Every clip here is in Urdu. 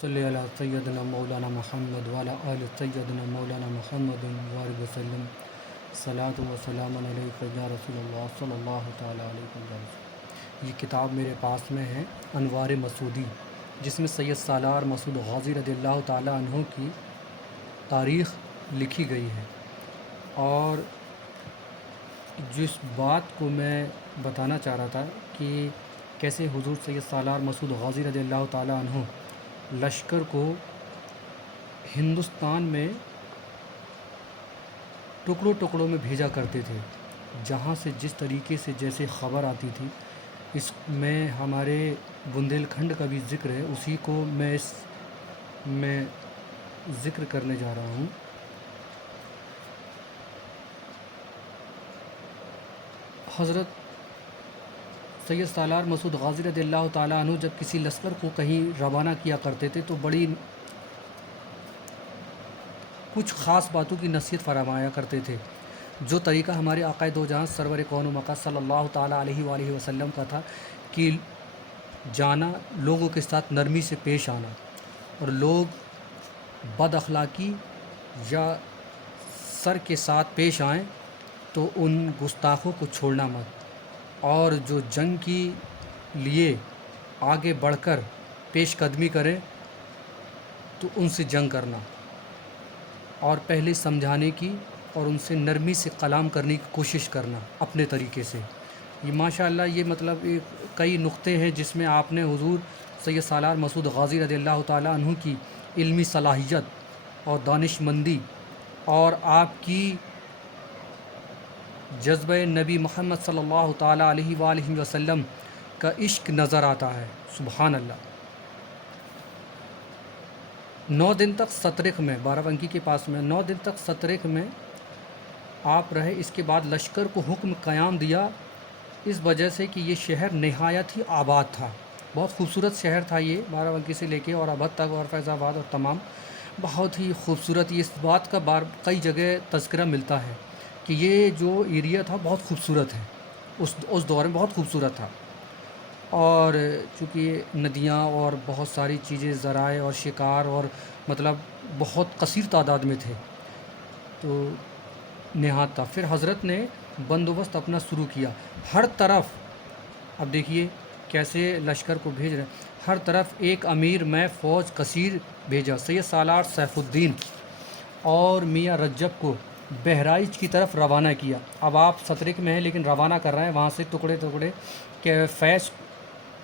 صلی علی سیدنا مولانا محمد وعلی آل سیدنا مولانا محمد وآلہ وسلم صلاۃ و سلام علیک یا رسول اللہ صلی اللہ تعالیٰ علیہ وسلم۔ یہ کتاب میرے پاس میں ہے انوار مسعودی، جس میں سید سالار مسعود غازی رضی اللہ تعالیٰ عنہ کی تاریخ لکھی گئی ہے۔ اور جس بات کو میں بتانا چاہ رہا تھا کہ کیسے حضور سید سالار مسعود غازی رضی اللہ تعالیٰ عنہ لشکر کو ہندوستان میں ٹکڑوں ٹکڑوں میں بھیجا کرتے تھے، جہاں سے جس طریقے سے جیسے خبر آتی تھی۔ اس میں ہمارے بندیل کھنڈ کا بھی ذکر ہے، اسی کو میں ذکر کرنے جا رہا ہوں۔ حضرت سید سالار مسعود غازی رضی اللہ تعالیٰ عنہ جب کسی لشکر کو کہیں روانہ کیا کرتے تھے تو بڑی کچھ خاص باتوں کی نصیحت فرمایا کرتے تھے۔ جو طریقہ ہمارے آقا دو جہاں سرور کون و مکان صلی اللہ تعالیٰ علیہ وآلہ وسلم کا تھا کہ جانا، لوگوں کے ساتھ نرمی سے پیش آنا، اور لوگ بد اخلاقی یا سر کے ساتھ پیش آئیں تو ان گستاخوں کو چھوڑنا مت، اور جو جنگ کی لیے آگے بڑھ کر پیش قدمی کریں تو ان سے جنگ کرنا، اور پہلے سمجھانے کی اور ان سے نرمی سے کلام کرنے کی کوشش کرنا اپنے طریقے سے۔ یہ ماشاءاللہ یہ مطلب کئی نقطے ہیں جس میں آپ نے حضور سید سالار مسعود غازی رضی اللہ تعالیٰ عنہ کی علمی صلاحیت اور دانش مندی اور آپ کی جذبہ نبی محمد صلی اللہ تعالیٰ علیہ وآلہ وسلم کا عشق نظر آتا ہے۔ سبحان اللہ۔ 9 دن تک سترک میں، بارہ کے پاس میں 9 دن تک سترک میں آپ رہے۔ اس کے بعد لشکر کو حکم قیام دیا، اس وجہ سے کہ یہ شہر نہایت ہی آباد تھا، بہت خوبصورت شہر تھا یہ، بارہ سے لے کے اور ابد تک، اور فیض آباد اور تمام بہت ہی خوبصورت۔ اس بات کا کئی جگہ تذکرہ ملتا ہے کہ یہ جو ایریا تھا بہت خوبصورت ہے، اس دور میں بہت خوبصورت تھا، اور چونکہ ندیاں اور بہت ساری چیزیں، ذرائع اور شکار اور مطلب بہت کثیر تعداد میں تھے، تو نہایت تھا۔ پھر حضرت نے بندوبست اپنا شروع کیا، ہر طرف، اب دیکھیے کیسے لشکر کو بھیج رہے ہیں، ہر طرف ایک امیر میں فوج کثیر بھیجا۔ سید سالار سیف الدین اور میاں رجب کو بہرائچ کی طرف روانہ کیا۔ اب آپ سترک میں ہیں لیکن روانہ کر رہے ہیں وہاں سے ٹکڑے ٹکڑے کہ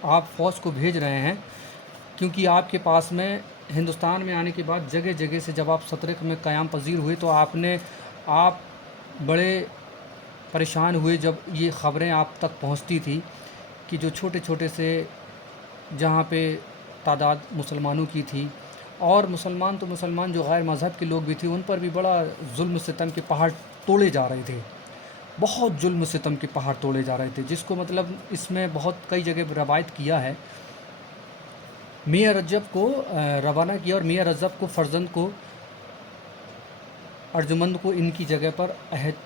آپ فوج کو بھیج رہے ہیں، کیونکہ آپ کے پاس میں ہندوستان میں آنے کے بعد جگہ جگہ سے جب آپ سترک میں قیام پذیر ہوئے تو آپ بڑے پریشان ہوئے جب یہ خبریں آپ تک پہنچتی تھی کہ جو چھوٹے چھوٹے سے جہاں پہ تعداد مسلمانوں کی تھی، اور مسلمان تو مسلمان جو غیر مذہب کے لوگ بھی تھے، ان پر بھی بڑا ظلم ستم کے پہاڑ توڑے جا رہے تھے، بہت ظلم ستم کے پہاڑ توڑے جا رہے تھے، جس کو مطلب اس میں بہت کئی جگہ روایت کیا ہے۔ میاں رجب کو روانہ کیا، اور میاں رجب کو فرزند کو ارجمند کو ان کی جگہ پر عہد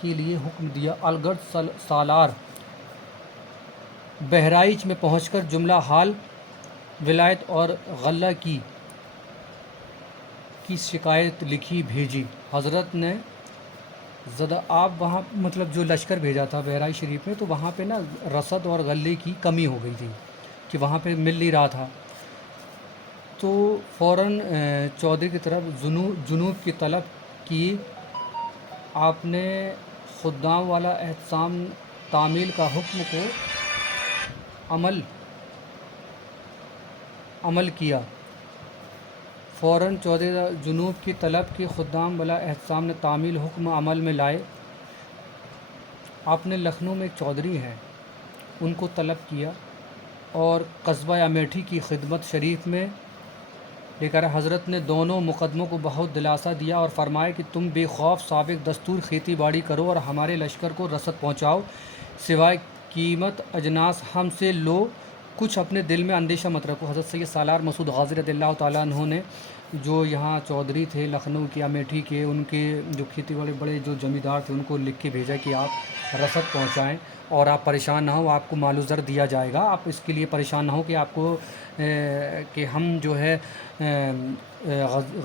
کے لیے حکم دیا۔ الگرد سالار بہرائچ میں پہنچ کر جملہ حال ولایت اور غلہ کی شکایت لکھی بھیجی۔ حضرت نے آپ وہاں مطلب جو لشکر بھیجا تھا بہرائچ شریف میں، تو وہاں پہ نا رسد اور غلے کی کمی ہو گئی تھی کہ وہاں پہ مل نہیں رہا تھا، تو فوراً چودھری کی طرف جنوب کی طلب کی۔ آپ نے خدام والا احتسام تعمیل کا حکم کو عمل کیا۔ فوراً چودھری جنوب کی طلب کی، خدام والا احتسام نے تعمیل حکم عمل میں لائے۔ آپ نے لکھنؤ میں ایک چودھری ہیں، ان کو طلب کیا اور قصبہ امیٹھی کی خدمت شریف میں لے کر حضرت نے دونوں مقدموں کو بہت دلاسا دیا اور فرمایا کہ تم بے خوف سابق دستور کھیتی باڑی کرو اور ہمارے لشکر کو رسد پہنچاؤ، سوائے قیمت اجناس ہم سے لو کچھ اپنے دل میں اندیشہ مت رکھو۔ حضرت سید سالار مسعود غازی رضی اللہ تعالیٰ عنہ نے جو یہاں چودھری تھے لکھنؤ کے امیٹھی کے، ان کے جو کھیتی والے بڑے جو زمیندار تھے ان کو لکھ کے بھیجا کہ آپ رسد پہنچائیں اور آپ پریشان نہ ہو، آپ کو مال و زر دیا جائے گا، آپ اس کے لیے پریشان نہ ہو کہ آپ کو کہ ہم جو ہے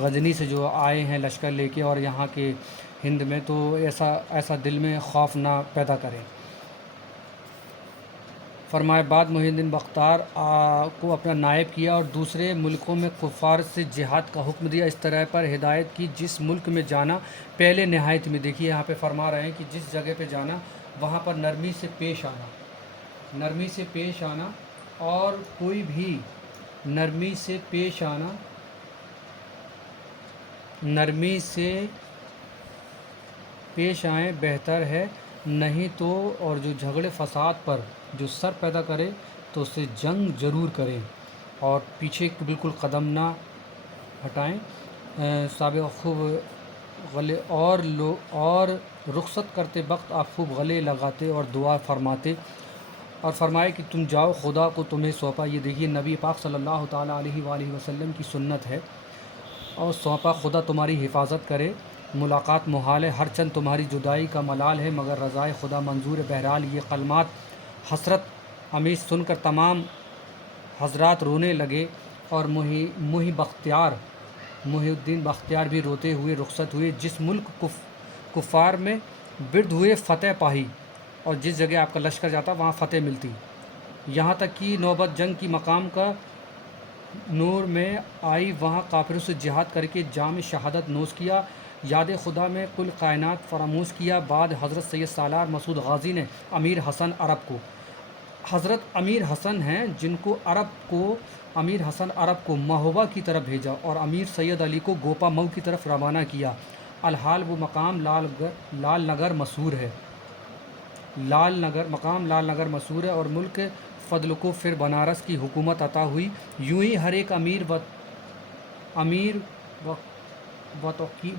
غزنی سے جو آئے ہیں لشکر لے کے اور یہاں کے ہند میں، تو ایسا دل میں خوف نہ پیدا کریں۔ فرمائے بعد محی الدین بختیار کو اپنا نائب کیا اور دوسرے ملکوں میں کفار سے جہاد کا حکم دیا، اس طرح پر ہدایت کی جس ملک میں جانا پہلے نہایت میں، دیکھیے یہاں پہ فرما رہے ہیں کہ جس جگہ پہ جانا وہاں پر نرمی سے پیش آنا، نرمی سے پیش آنا، اور کوئی بھی نرمی سے پیش آنا، نرمی سے پیش آئیں بہتر ہے، نہیں تو اور جو جھگڑے فساد پر جو سر پیدا کرے تو اس سے جنگ ضرور کریں اور پیچھے بالکل قدم نہ ہٹائیں۔ سابق خوب غلے اور رخصت کرتے وقت آپ خوب گلے لگاتے اور دعا فرماتے اور فرمائے کہ تم جاؤ، خدا کو تمہیں سونپا۔ یہ دیکھیے نبی پاک صلی اللہ تعالیٰ علیہ وآلہ وسلم کی سنت ہے، اور سونپا خدا تمہاری حفاظت کرے، ملاقات محال ہے، ہر چند تمہاری جدائی کا ملال ہے، مگر رضائے خدا منظور ہے۔ بہرحال یہ کلمات حسرت امیز سن کر تمام حضرات رونے لگے اور محی الدین بختیار بھی روتے ہوئے رخصت ہوئے۔ جس ملک کفار میں برد ہوئے فتح پائی، اور جس جگہ آپ کا لشکر جاتا وہاں فتح ملتی، یہاں تک کہ نوبت جنگ کی مقام کا نور میں آئی، وہاں کافروں سے جہاد کر کے جام شہادت نوش کیا، یاد خدا میں کل کائنات فراموش کیا۔ بعد حضرت سید سالار مسعود غازی نے امیر حسن عرب کو، حضرت امیر حسن ہیں جن کو امیر حسن عرب کو مہوبہ کی طرف بھیجا اور امیر سید علی کو گوپا مئو کی طرف روانہ کیا۔ الحال وہ مقام لال نگر مشہور ہے، مقام لال نگر مشہور ہے، اور ملک فضل کو پھر بنارس کی حکومت عطا ہوئی۔ یوں ہی ہر ایک امیر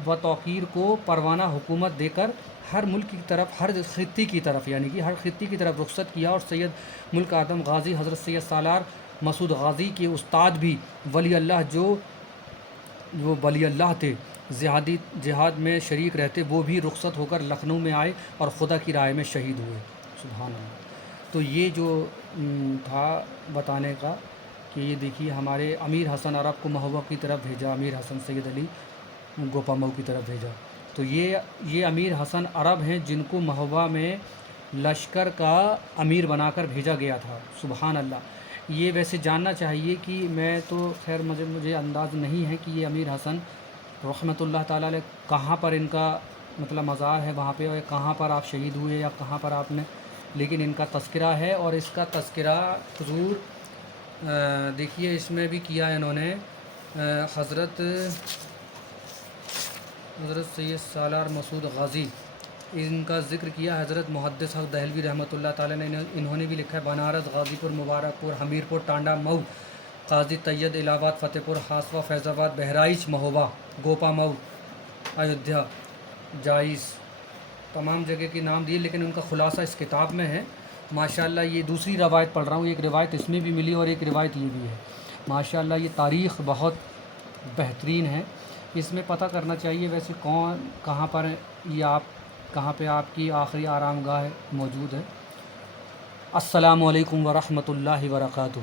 و توقیر کو پروانہ حکومت دے کر ہر ملک کی طرف، ہر خطے کی طرف، یعنی کہ ہر خطے کی طرف رخصت کیا، اور سید ملک اعظم غازی حضرت سید سالار مسعود غازی کے استاد بھی ولی اللہ جو ولی اللہ تھے، جہاد میں شریک رہتے، وہ بھی رخصت ہو کر لکھنؤ میں آئے اور خدا کی راہ میں شہید ہوئے۔ سبحان اللہ۔ تو یہ جو تھا بتانے کا کہ یہ دیکھیے ہمارے امیر حسن عرب کو مہوبہ کی طرف بھیجا، امیر حسن سید علی گوپا مئو کی طرف بھیجا، تو یہ امیر حسن عرب ہیں جن کو مہوبہ میں لشکر کا امیر بنا کر بھیجا گیا تھا۔ سبحان اللہ۔ یہ ویسے جاننا چاہیے کہ میں تو خیر مجھے انداز نہیں ہے کہ یہ امیر حسن رحمۃ اللہ تعالیٰ علیہ کہاں پر ان کا مطلب مزار ہے وہاں پہ، اور کہاں پر آپ شہید ہوئے یا کہاں پر آپ نے، لیکن ان کا تذکرہ ہے، اور اس کا تذکرہ حضور دیکھیے اس میں بھی کیا ہے انہوں نے، حضرت سید سالار مسعود غازی ان کا ذکر کیا، حضرت محدث حق دہلوی رحمۃ اللہ تعالیٰ نے انہوں نے بھی لکھا ہے، بنارس، غازی پور، مبارک پور، حمیر پور، ٹانڈا، مئو، قاضی طید، الہ آباد، فتح پور، ہاسوا، فیض آباد، بہرائچ، مہوبہ، گوپا مئو، ایودھیا، جائز، تمام جگہ کے نام دیے، لیکن ان کا خلاصہ اس کتاب میں ہے۔ ماشاءاللہ یہ دوسری روایت پڑھ رہا ہوں، ایک روایت اس میں بھی ملی اور ایک روایت یہ بھی ہے۔ ماشاءاللہ یہ تاریخ بہت بہترین ہے، اس میں پتہ کرنا چاہیے ویسے کہاں پر کہاں پہ آپ کی آخری آرام گاہ موجود ہے۔ السلام علیکم ورحمۃ اللہ وبرکاتہ۔